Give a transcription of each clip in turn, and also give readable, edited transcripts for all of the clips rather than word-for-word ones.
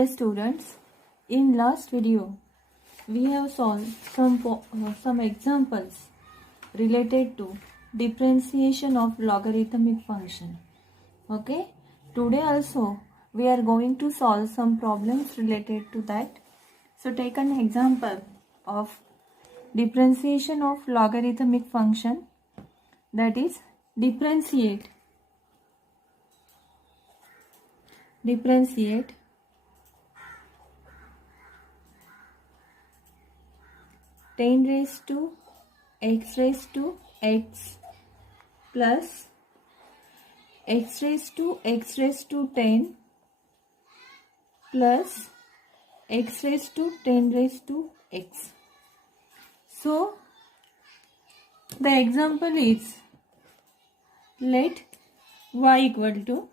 Dear students, in last video we have solved some examples related to differentiation of logarithmic function. Okay, today also we are going to solve some problems related to that. So take an example of differentiation of logarithmic function, that is differentiate 10 raised to x raised to x plus x raised to 10 plus x raised to 10 raised to x. So the example is, let y equal to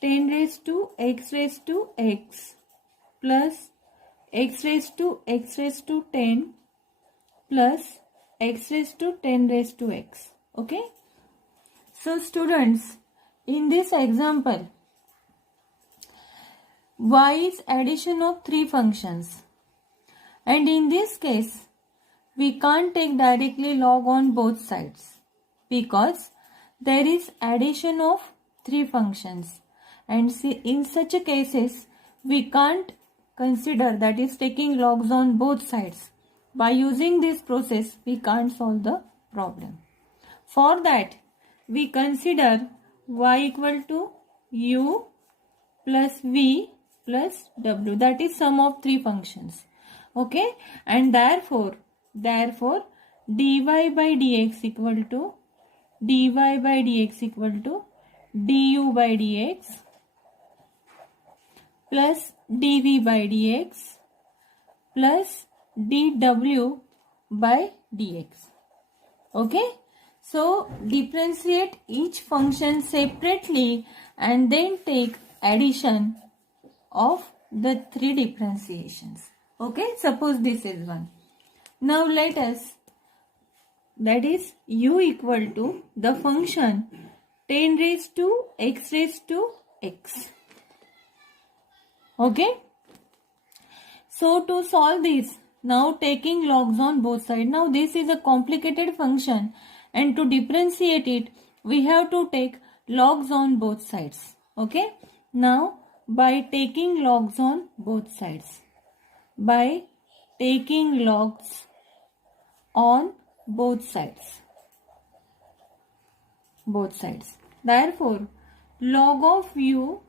10 raised to x plus x raised to 10 plus x raised to 10 raised to x. Okay. So students, in this example, y is addition of three functions, and in this case we can't take directly log on both sides because there is addition of three functions, and in such cases we can't consider, that is taking logs on both sides. By using this process we can't solve the problem. For that we consider y equal to u plus v plus w, that is sum of three functions. Okay, and therefore dy by dx equal to du by dx plus dv by dx plus dw by dx. Okay, so differentiate each function separately and then take addition of the three differentiations. Okay, suppose this is one. Now let us, that is u equal to the function 10 raised to x raised to x. Okay, so to solve this, now taking logs on both sides. Now this is a complicated function, and to differentiate it we have to take logs on both sides. Okay, now by taking logs on both sides, therefore log of u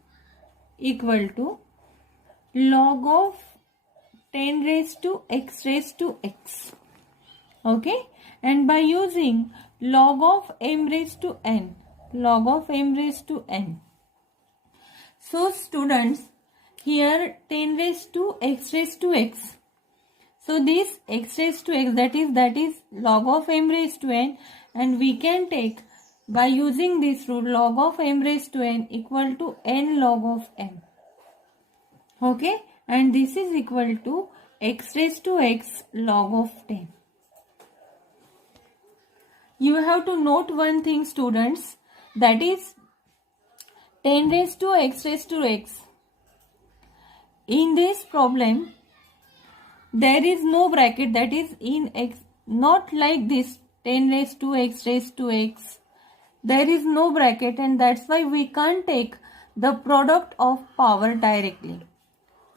equal to log of 10 raised to x raised to x. Okay, and by using log of m raised to n, so students, here 10 raised to x raised to x, so this x raised to x, that is log of m raised to n, and we can take, by using this rule, log of m raised to n equal to n log of m. Okay, and this is equal to x raised to x log of 10. You have to note one thing, students, that is 10 raised to x raised to x. In this problem there is no bracket, that is in x, not like this 10 raised to x raised to x. There is no bracket, and that's why we can't take the product of power directly.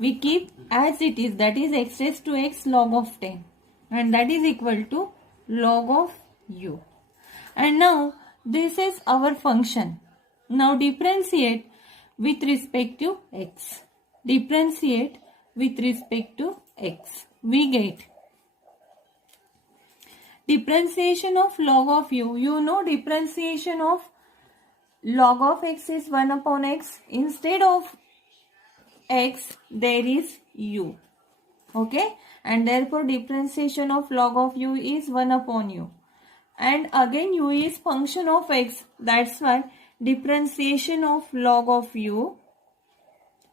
We keep as it is, that is x raised to x log of 10, and that is equal to log of u. And now this is our function. Now differentiate with respect to x. We get differentiation of log of u. You know differentiation of log of x is 1 upon x. Instead of x there is u. Okay, and therefore differentiation of log of u is 1 upon u, and again u is function of x, that's why differentiation of log of u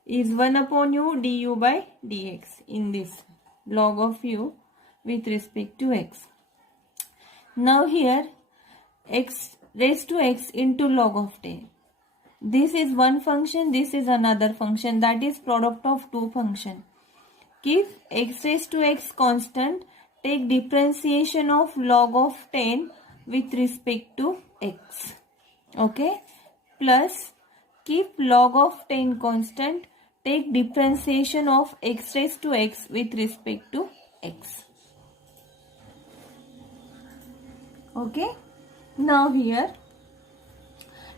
is 1 upon u du by dx, in this log of u with respect to x. Now here x raised to x into log of 10, This is one function, this is another function, that is product of two function. Keep x raised to x constant, take differentiation of log of 10 with respect to x. Okay, plus keep log of 10 constant, take differentiation of x raised to x with respect to x. Okay, now here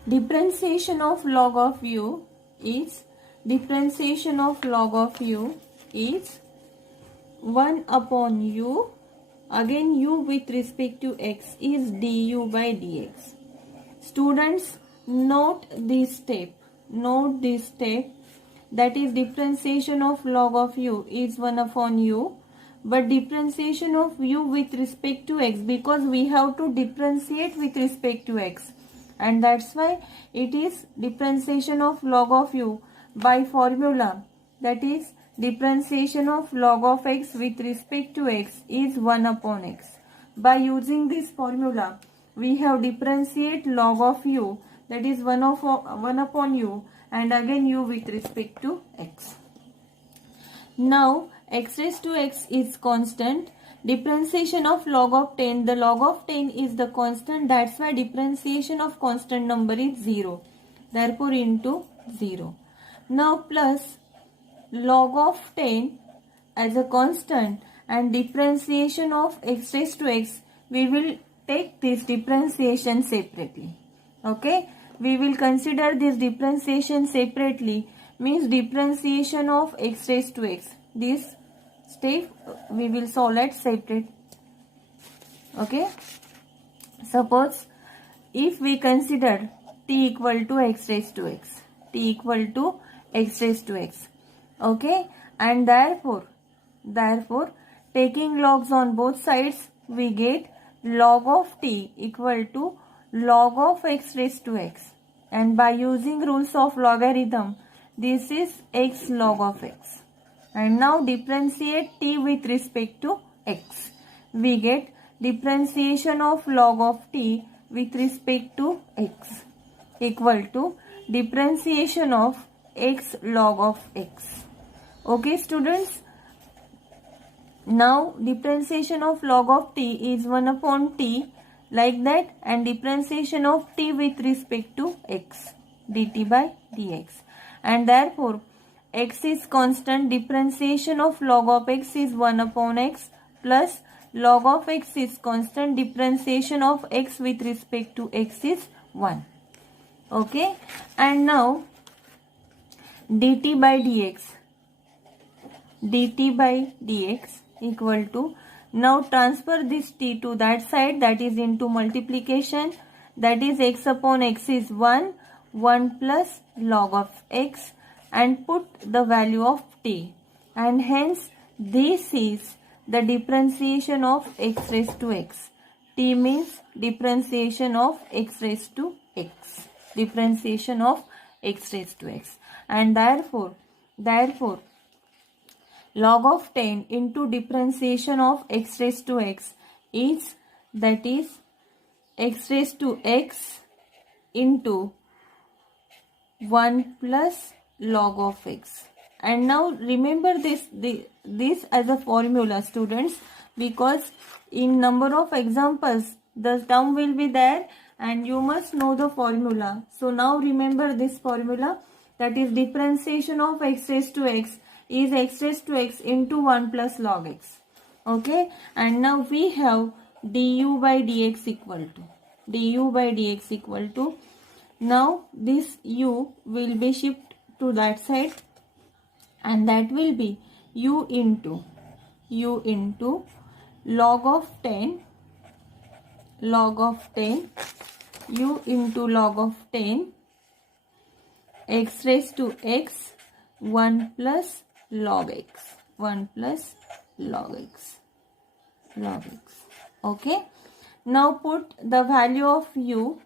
differentiation of log of u is 1 upon u, again u with respect to x is du by dx. Students, note this step, that is differentiation of log of u is 1 upon u, but differentiation of u with respect to x, because we have to differentiate with respect to x, and that's why it is differentiation of log of u by formula, that is differentiation of log of x with respect to x is 1 upon x. By using this formula, we have differentiate log of u, that is 1 upon u, and again u with respect to x. Now x raised to x is constant, differentiation of log of 10, the log of 10 is the constant, that's why differentiation of constant number is 0, therefore into 0. Now plus log of 10 as a constant and differentiation of x raised to x, we will take this differentiation separately. Okay, we will consider this differentiation separately, means differentiation of x raised to x. This step we will solve it separate. Okay, suppose if we consider t equal to x raised to x, okay, and therefore taking logs on both sides, we get log of t equal to log of x raised to x, and by using rules of logarithm, this is x log of x. And now differentiate t with respect to x, we get differentiation of log of t with respect to x equal to differentiation of x log of x. Okay students, now differentiation of log of t is 1 upon t, like that, and differentiation of t with respect to x, dt by dx, and therefore x is constant, differentiation of log of x is 1 upon x, plus log of x is constant, differentiation of x with respect to x is 1. Okay, and now dt by dx equal to, now transfer this t to that side, that is into multiplication, that is x upon x is 1 plus log of x, and put the value of t, and hence this is the differentiation of x raised to x. T means differentiation of x raised to x, and therefore log of 10 into differentiation of x raised to x is, that is x raised to x into 1 plus log of x. And now remember this as a formula, students, because in number of examples the term will be there and you must know the formula. So now remember this formula, that is differentiation of x raised to x is x raised to x into 1 plus log x. Okay, and now we have du by dx equal to, now this u will be shifted to that side, and that will be u into log of 10 u into log of 10 x raised to x 1 plus log x. Okay, now put the value of u,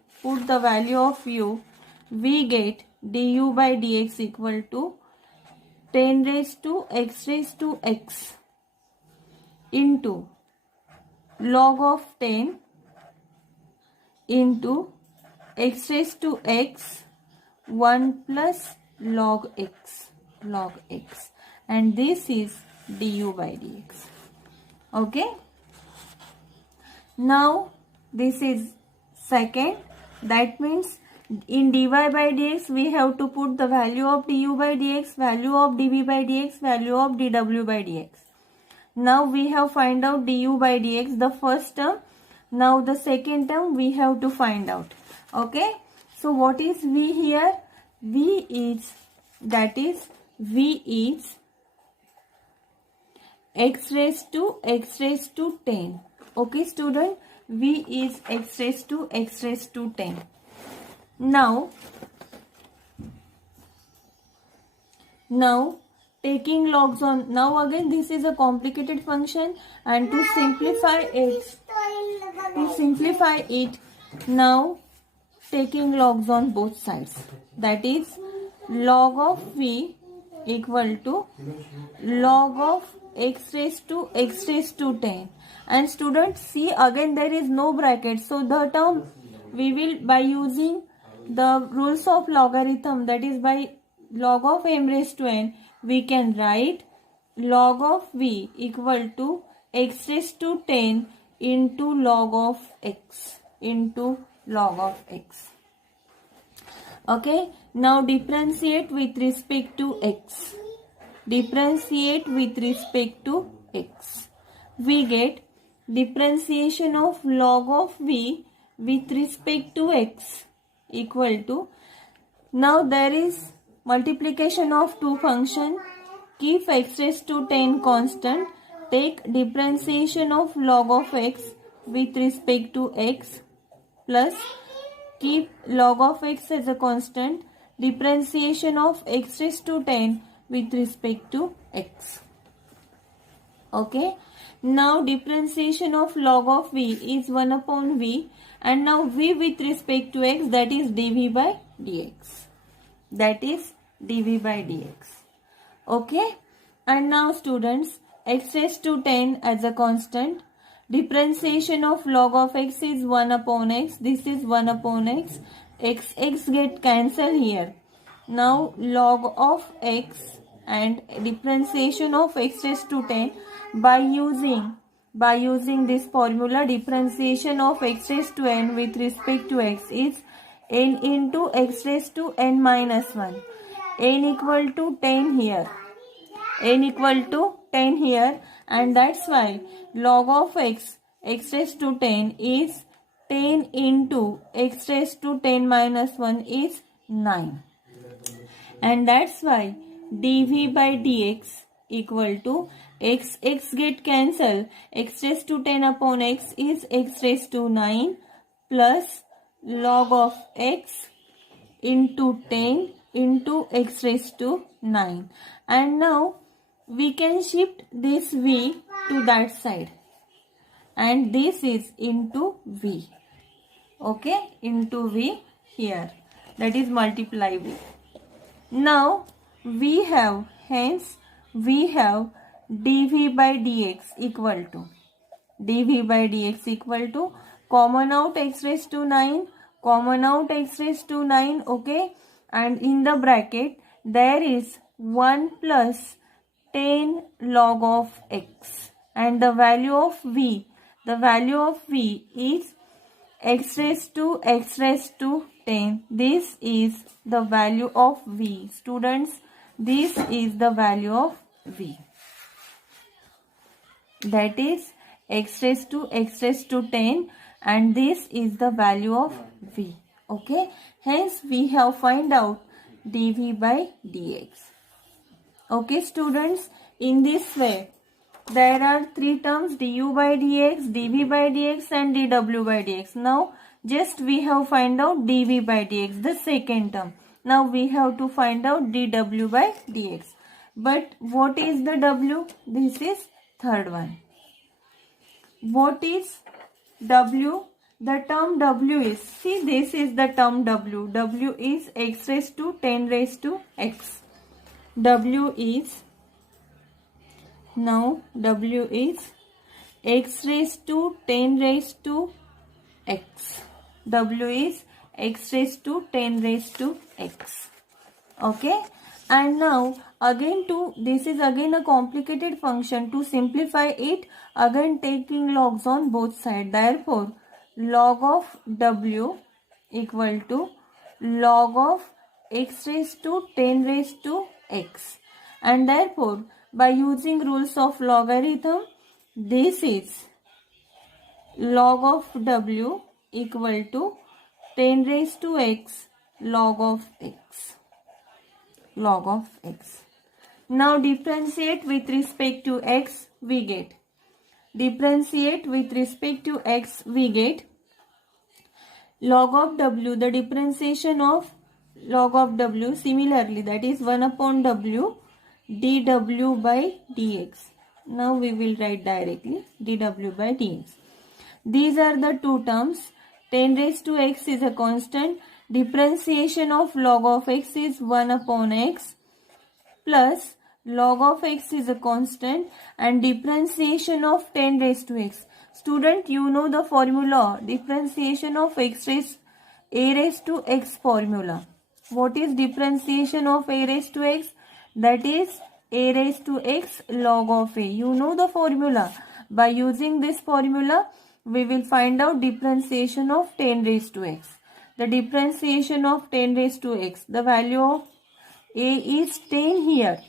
we get du by dx equal to 10 raised to x into log of 10 into x raised to x 1 plus log x, and this is du by dx. Okay. Now this is second. That means in dy by dx we have to put the value of du by dx, value of dv by dx, value of dw by dx. Now we have find out du by dx, the first term. Now the second term we have to find out. Okay. So what is v here? V is x raised to 10. Okay student, v is x raised to 10. Now taking logs on, now again this is a complicated function, and to simplify it, now taking logs on both sides, that is log of v equal to log of x raised to 10. And students, see again there is no bracket, so the term we will, by using the rules of logarithm, that is by log of m raised to n, we can write log of v equal to x raised to 10 into log of x, Okay. Now differentiate with respect to x. We get differentiation of log of v with respect to x equal to, now there is multiplication of two functions. Keep x raised to 10 constant. Take differentiation of log of x with respect to x, plus keep log of x as a constant. Differentiation of x raised to 10 with respect to x. Okay. Now differentiation of log of v is 1 upon v, and now v with respect to x, that is dv by dx. Okay. And now students, x raised to 10 as a constant. Differentiation of log of x is 1 upon x. This is 1 upon x. X get cancelled here. Now log of x and differentiation of x raised to 10 by using this formula, differentiation of x raised to n with respect to x is n into x raised to n minus 1. n equal to 10 here. And that's why log of x raised to 10 is 10 into x raised to 10 minus 1 is 9. And that's why dv by dx equal to x get cancelled. X raised to 10 upon x is x raised to 9 plus log of x into 10 into x raised to 9. And now we can shift this v to that side, and this is into v. Okay, into v here, that is multiply v. Now we have dv by dx equal to common out x raised to 9, okay, and in the bracket there is 1 plus 10 log of x, and the value of v is x raised to 10. This is the value of v. Students, this is the value of v, that is x raised to 10, and this is the value of v. Okay, hence we have find out dv by dx. Okay students, in this way there are three terms, du by dx, dv by dx and dw by dx. Now just we have find out dv by dx, the second term. Now we have to find out dw by dx. But what is the w? This is third one. What is w? The term w is, see this is the term w. W is x raised to 10 raised to x. W is x raised to 10 raised to x. W is x raised to 10 raised to x. Okay, and now again this is again a complicated function. To simplify it, again taking logs on both sides. Therefore, log of w equal to log of x raised to 10 raised to x, and therefore by using rules of logarithm, this is log of w equal to 10 raised to x log of x. Log of x. Now differentiate with respect to x, we get. Differentiate with respect to x, we get log of w, the differentiation of log of w, similarly that is 1 upon w dw by dx. Now we will write directly dw by dx. These are the two terms. 10 raised to x is a constant. Differentiation of log of x is 1 upon x plus log of x is a constant, and differentiation of 10 raised to x. Student, you know the formula, differentiation of x raised a raised to x formula. What is differentiation of a raised to x? That is a raised to x log of a. You know the formula. By using this formula, we will find out differentiation of 10 raised to x. The differentiation of 10 raised to x, the value of a is 10 here.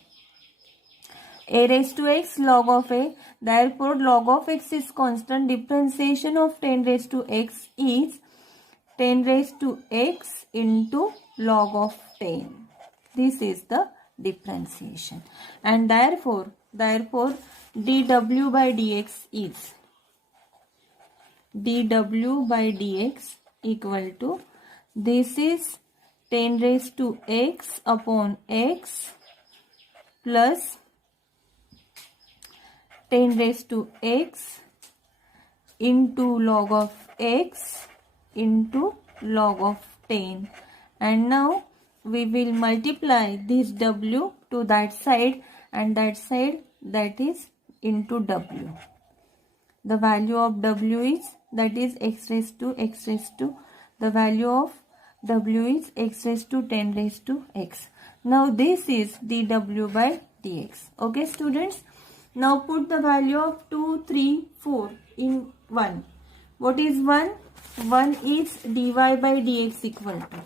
A raised to x log of a, therefore log of x is constant. Differentiation of 10 raised to x is 10 raised to x into log of 10. This is the differentiation, and therefore dw by dx is dw by dx equal to, this is 10 raised to x upon x plus 10 raised to x into log of x into log of 10. And now we will multiply this w to that side and that side, that is into w. The value of w is, that is x raised to the value of w is x raised to 10 raised to x. Now this is dw by dx. Okay students, now put the value of 2, 3, 4 in 1. What is 1? 1 is dy by dx equal to,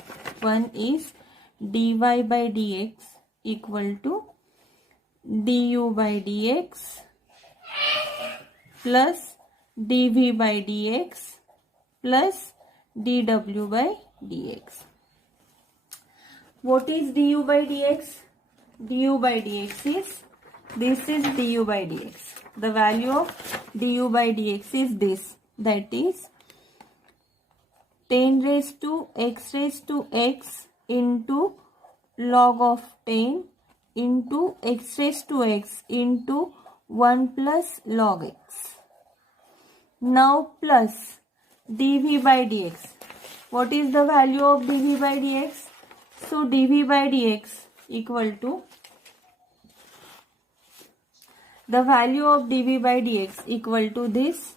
1 is dy by dx equal to du by dx plus dv by dx plus dw by dx. What is du by dx? Du by dx is, this is du by dx. The value of du by dx is this, that is 10 raised to x into log of 10 into x raised to x into 1 plus log x. Now plus dv by dx. What is the value of dv by dx? So dv by dx equal to, the value of dv by dx equal to this,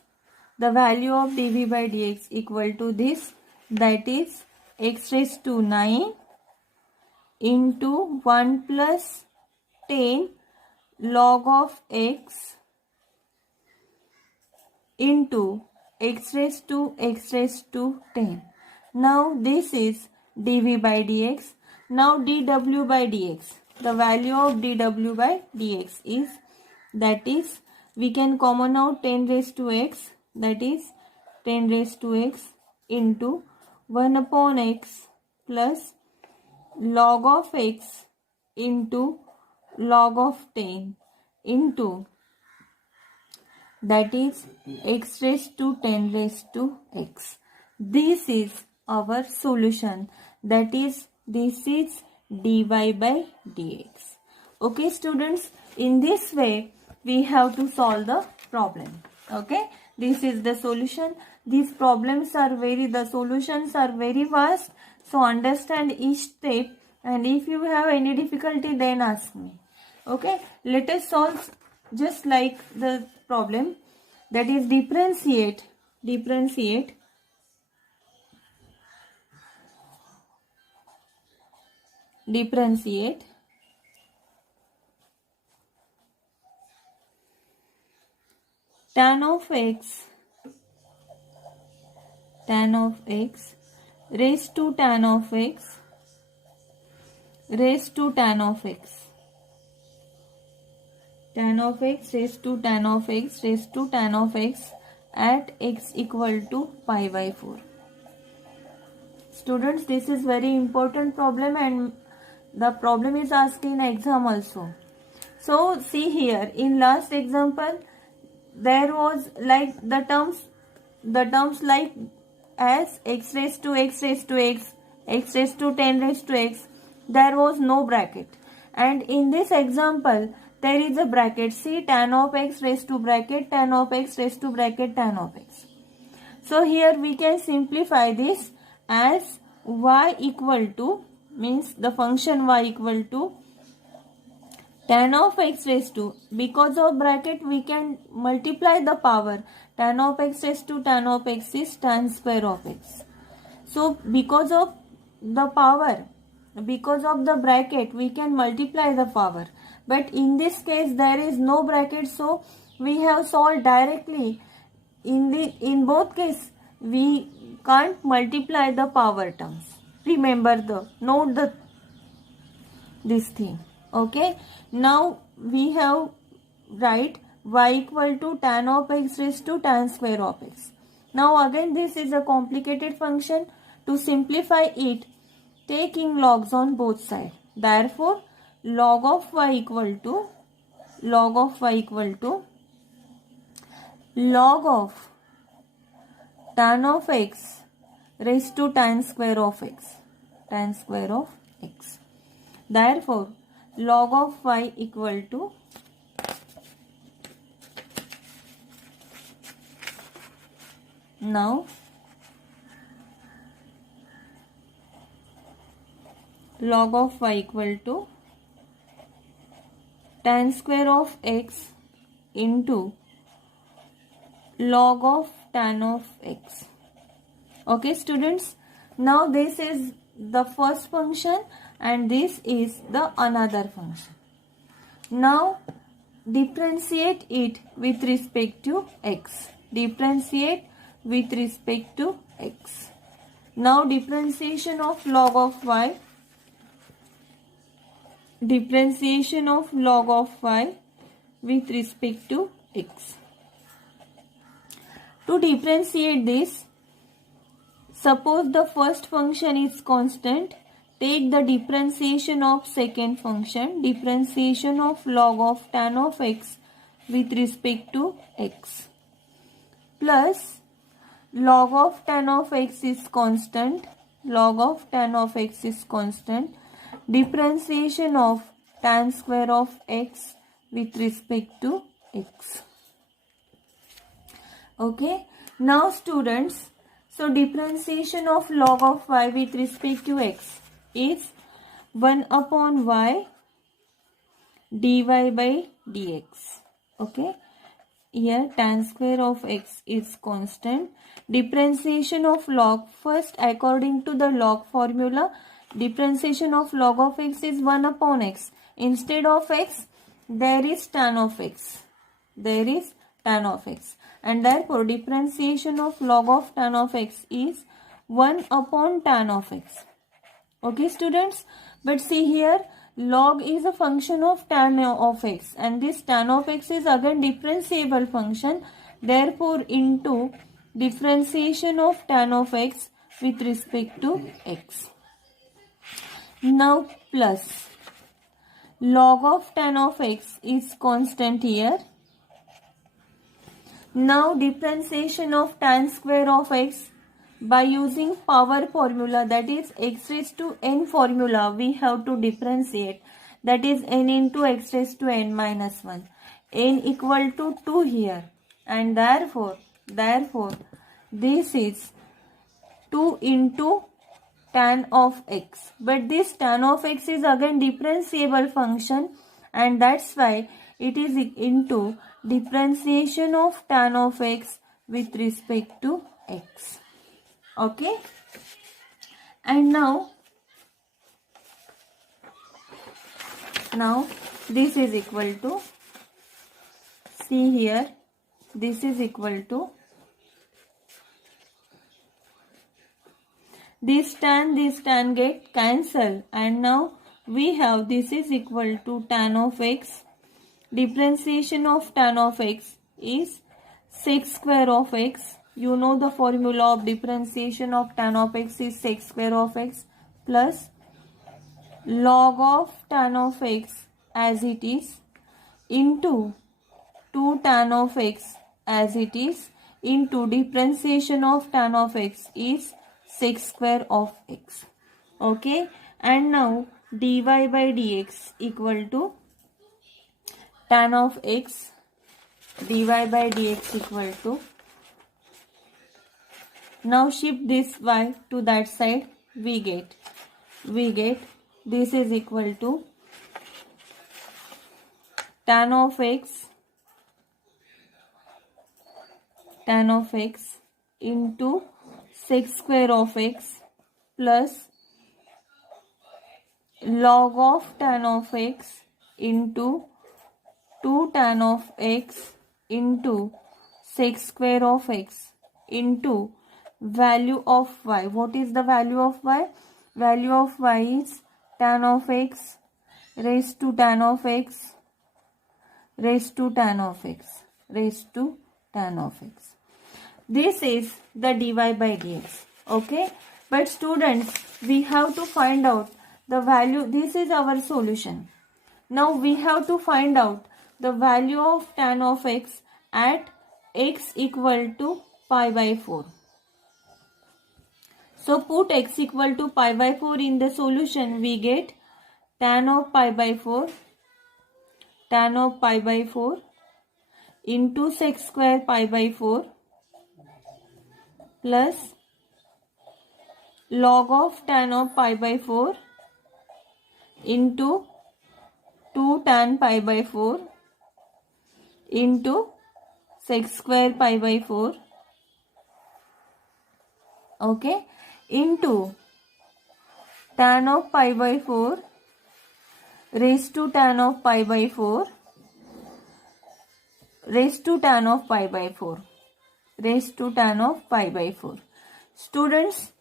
the value of dv by dx equal to this, that is x raised to 9 into 1 plus 10 log of x into x raised to 10. Now this is dv by dx. Now dw by dx. The value of dw by dx is, that is, we can common out 10 raised to x, that is 10 raised to x into 1 upon x plus log of x into log of 10 into, that is x raised to 10 raised to x. This is our solution, that is, this is dy by dx. Okay students, in this way we have to solve the problem. Okay, this is the solution. These problems are the solutions are very vast, so understand each step, and if you have any difficulty then ask me. Okay, let us solve just like the problem, that is differentiate differentiate tan of x raised to tan of x raised to tan of x raised to tan of x raised to tan of x at x equal to pi by 4. Students, this is very important problem and the problem is asked in exam also. So see here, in last example there was like the terms like as x raised to x raised to x, x raised to 10 raised to x, there was no bracket. And in this example there is a bracket. See, tan of x raised to bracket, tan of x raised to bracket, tan of x. So here we can simplify this as y equal to, means the function y equal to tan of x raised to, because of bracket we can multiply the power. Tan of x raised to tan of x is tan square of x. So because of the power, because of the bracket we can multiply the power. But in this case there is no bracket, so we have solved directly. In both cases we can't multiply the power terms. Remember note this thing. Okay, now we have write y equal to tan of x raised to tan square of x. Now again this is a complicated function. To simplify it, taking logs on both sides. Therefore log of y equal to log of tan of x raised to tan square of x. Therefore log of y equal to now log of y equal to tan square of x into log of tan of x. Okay students, now this is the first function and this is the another function. Now differentiate it with respect to x. Now differentiation of log of y with respect to x. To differentiate this, suppose the first function is constant, take the differentiation of second function, differentiation of log of tan of x with respect to x, plus log of tan of x is constant, differentiation of tan square of x with respect to x. Okay, now students, so differentiation of log of y with respect to x is 1 upon y dy by dx. Okay, here tan square of x is constant. Differentiation of log, first according to the log formula, differentiation of log of x is 1 upon x. Instead of x there is tan of x. And therefore differentiation of log of tan of x is 1 upon tan of x. Okay students, but see here log is a function of tan of x and this tan of x is again differentiable function. Therefore into differentiation of tan of x with respect to x. Now plus log of tan of x is constant here. Now differentiation of tan square of x by using power formula, that is x raised to n formula, we have to differentiate, that is n into x raised to n minus 1, n equal to 2 here, and therefore this is 2 into tan of x. But this tan of x is again differentiable function and that's why it is into differentiation of tan of x with respect to x. Okay, and now Now this is equal to, see here, this is equal to, this tan get cancel, and now we have this is equal to tan of x. Differentiation of tan of x is sec square of x. You know the formula of differentiation of tan of x is sec square of x plus log of tan of x as it is into 2 tan of x as it is into differentiation of tan of x is sec square of x. Okay, and now dy by dx equal to tan of x, dy by dx equal to, now shift this y to that side, we get this is equal to tan of x into sec square of x plus log of tan of x into 2 tan of x into sec square of x into value of y. What is the value of y? Value of y is tan of x raised to tan of x raised to tan of x raised to tan of x. This is the dy by dx. Okay, but students, we have to find out the value. This is our solution. Now we have to find out the value of tan of x at x equal to pi by 4. So put x equal to pi by 4 in the solution. We get tan of pi by 4 into sec square pi by 4 plus log of tan of pi by 4 into 2 tan pi by 4 into sec square pi by 4, okay, into tan of pi by 4 raised to tan of pi by 4 raised to tan of pi by 4 raised to tan of pi by 4. Students,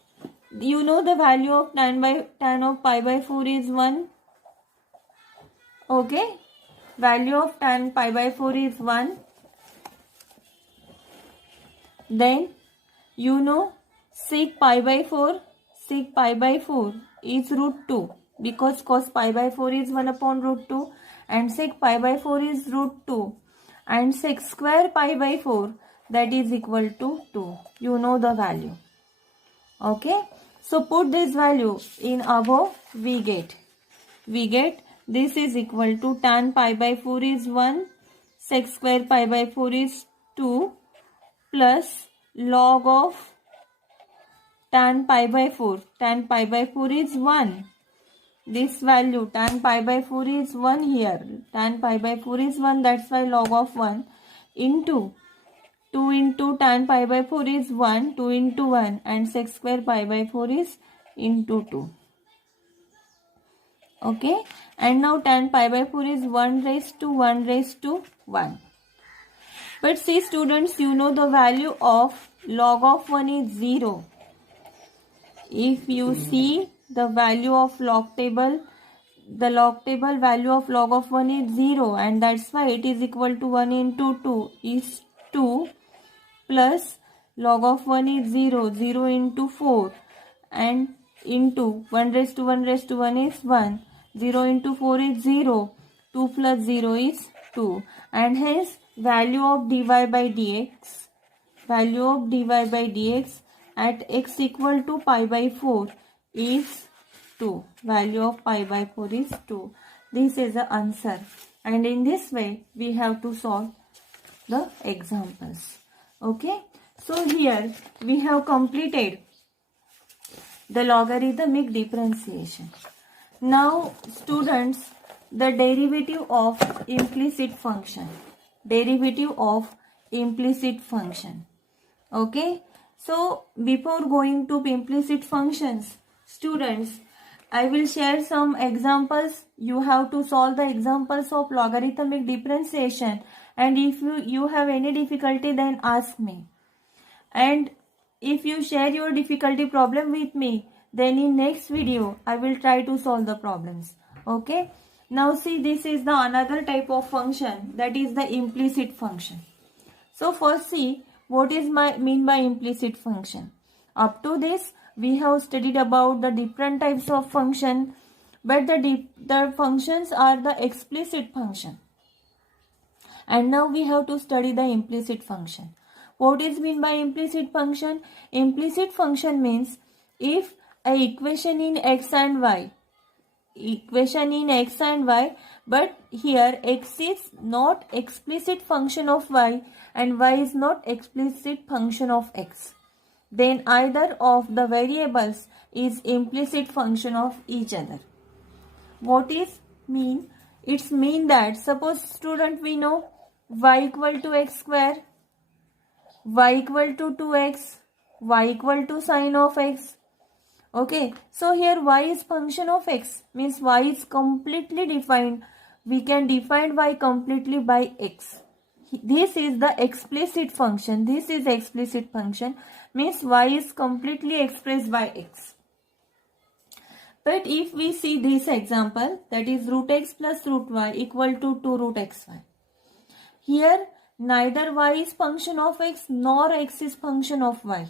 you know the value of tan of pi by 4 is 1. Okay, value of tan pi by 4 is 1. Then you know sec pi by 4 is root 2, because cos pi by 4 is 1 upon root 2 and sec pi by 4 is root 2 and sec square pi by 4, that is equal to 2. You know the value. Okay, so put this value in above. We get this is equal to tan pi by 4 is 1, sec square pi by 4 is 2 plus log of tan pi by 4. Tan pi by 4 is 1. This value tan pi by 4 is 1 here. Tan pi by 4 is 1, that's why log of 1 into 2 into tan pi by 4 is 1, 2 into 1 and sec square pi by 4 is into 2. Okay, and now tan pi by 4 is 1 raised to 1. But see students, you know the value of log of 1 is 0. If you see the value of log table, the log table value of log of 1 is 0, and that's why it is equal to 1 into 2 is 2 plus log of 1 is 0, 0 into 4 and into 1 raised to 1 is 1, 0 into 4 is 0, 2 plus 0 is 2, and hence value of dy by dx at x equal to pi by 4 is 2. Value of pi by 4 is 2. This is the answer, and in this way we have to solve the examples. Okay, so here we have completed the logarithmic differentiation. Now students, the derivative of implicit function. Okay, so before going to implicit functions, students, I will share some examples. You have to solve the examples of logarithmic differentiation, and if you have any difficulty, then ask me. And if you share your difficulty problem with me, then in next video I will try to solve the problems. Okay. Now see, this is the another type of function, that is the implicit function. So first see what is mean by implicit function. Up to this we have studied about the different types of function, but the functions are the explicit function. And now we have to study the implicit function. What is mean by implicit function? Implicit function means if a equation in x and y, but here x is not explicit function of y and y is not explicit function of x, then either of the variables is implicit function of each other. What is mean? It's mean that, suppose student, we know y equal to x square, y equal to 2x, y equal to sine of x. Okay, so here y is function of x, means y is completely defined. We can define y completely by x. This is the explicit function. This is explicit function, means y is completely expressed by x. But if we see this example, that is root x plus root y equal to 2 root xy. Here neither y is function of x nor x is function of y.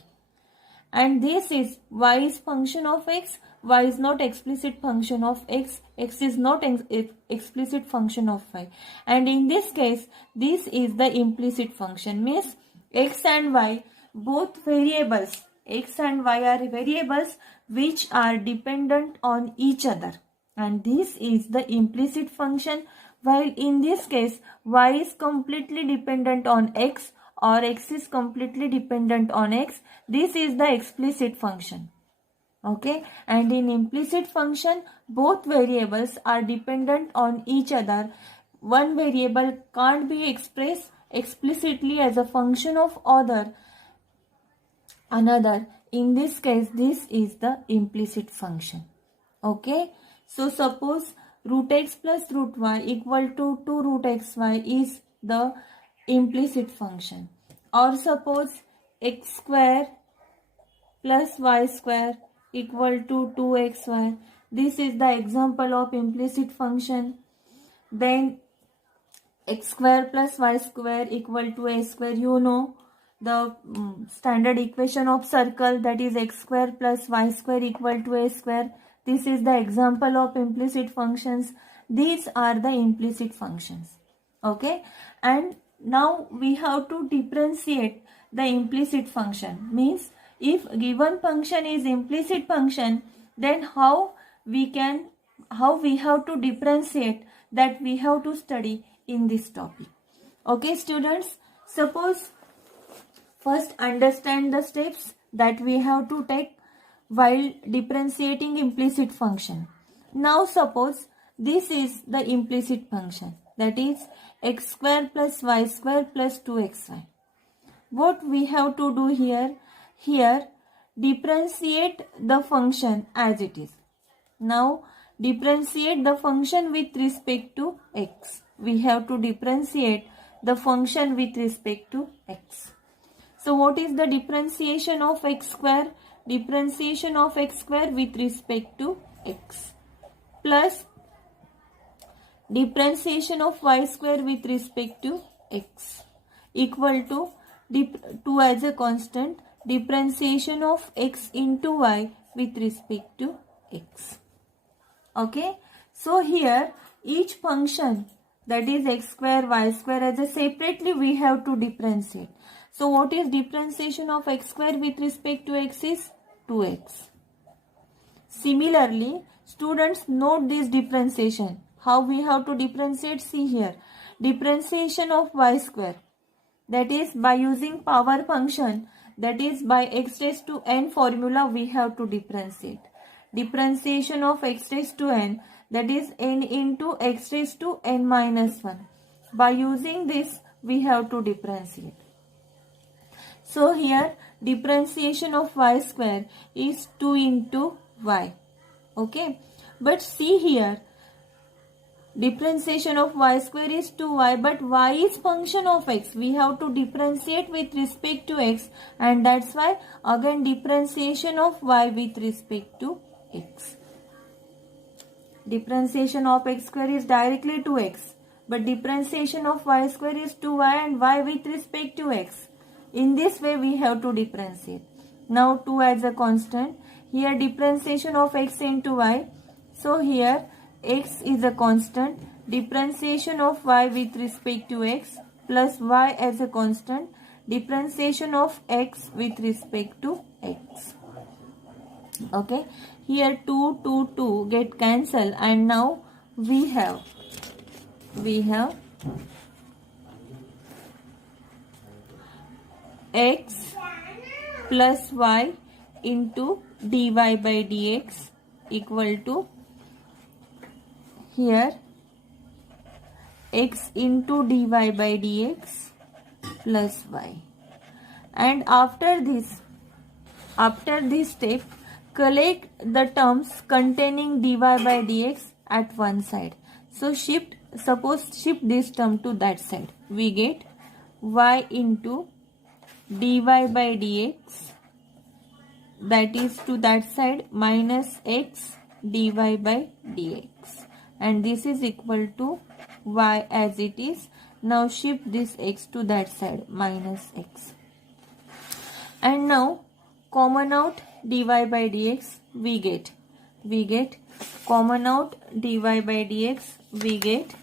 And this is y is function of x, y is not explicit function of x, x is not explicit function of y. And in this case, this is the implicit function, means x and y, both variables, x and y are variables which are dependent on each other. And this is the implicit function, while in this case, y is completely dependent on x or x is completely dependent on x. This is the explicit function. Okay, and in implicit function, both variables are dependent on each other. One variable can't be expressed explicitly as a function of another. In this case, this is the implicit function. Okay, so suppose root x plus root y equal to 2 root xy is the implicit function. Or suppose x square plus y square equal to 2xy. This is the example of implicit function. Then x square plus y square equal to a square. You know the standard equation of circle, that is x square plus y square equal to a square. This is the example of implicit functions. These are the implicit functions. Okay, and now we have to differentiate the implicit function. Means if given function is implicit function, then how we have to differentiate, that we have to study in this topic. Okay students, suppose first understand the steps that we have to take while differentiating implicit function. Now suppose this is the implicit function, that is x square plus y square plus 2xy. What we have to do here? Here differentiate the function as it is. Now differentiate the function with respect to x. We have to differentiate the function with respect to x. So what is the differentiation of x square? Differentiation of x square with respect to x plus differentiation of y square with respect to x equal to 2 as a constant, differentiation of x into y with respect to x. Okay, so here each function, that is x square, y square, as a separately we have to differentiate. So what is differentiation of x square with respect to x is 2x. Similarly, students, note this differentiation. How we have to differentiate? See here. Differentiation of y square, that is by using power function, that is by x raised to n formula we have to differentiate. Differentiation of x raised to n, that is n into x raised to n minus 1. By using this we have to differentiate. So here differentiation of y square is 2 into y. Okay. But see here, differentiation of y square is 2y, but y is function of x. We have to differentiate with respect to x, and that's why again differentiation of y with respect to x. Differentiation of x square is directly to x, but differentiation of y square is 2y and y with respect to x. In this way we have to differentiate. Now 2 as a constant. Here differentiation of x into y. So here x is a constant. Differentiation of y with respect to x plus y as a constant. Differentiation of x with respect to x. Okay. Here 2 get cancelled, and now we have x plus y into dy by dx equal to here x into dy by dx plus y. And after this step, collect the terms containing dy by dx at one side. So shift this term to that side. We get y into dy by dx, that is to that side, minus x dy by dx, and this is equal to y as it is. Now shift this x to that side, minus x. And now common out dy by dx, we get common out dy by dx, we get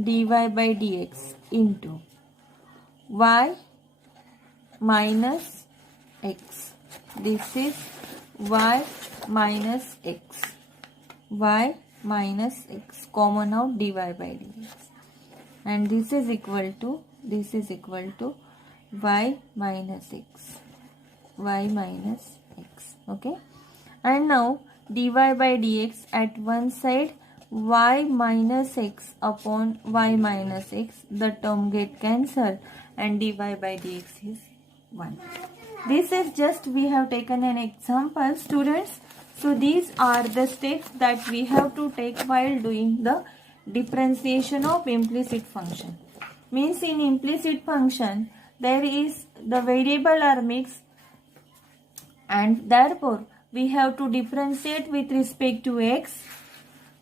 dy by dx into y minus x. This is y minus x. Y minus x, common out dy by dx, and this is equal to y minus x. Y minus x. Okay. And now dy by dx at one side, y minus x upon y minus x, the term get cancelled, and dy by dx is 1. This is just we have taken an example, students. So these are the steps that we have to take while doing the differentiation of implicit function. Means in implicit function there is the variable are mixed, and therefore we have to differentiate with respect to x.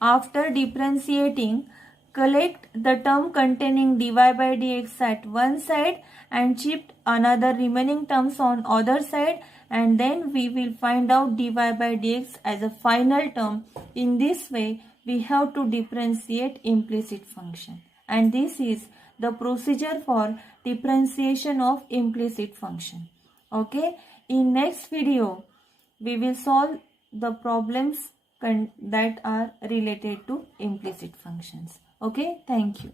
After differentiating, collect the term containing dy by dx at one side and shift another remaining terms on other side, and then we will find out dy by dx as a final term. In this way we have to differentiate implicit function, and this is the procedure for differentiation of implicit function. Okay, in next video we will solve the problems that are related to implicit functions. Okay, thank you.